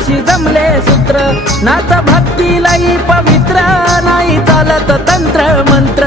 नाथाशी जमले सूत्र नाथ भक्ती लई पवित्र नाही चालत तंत्र मंत्र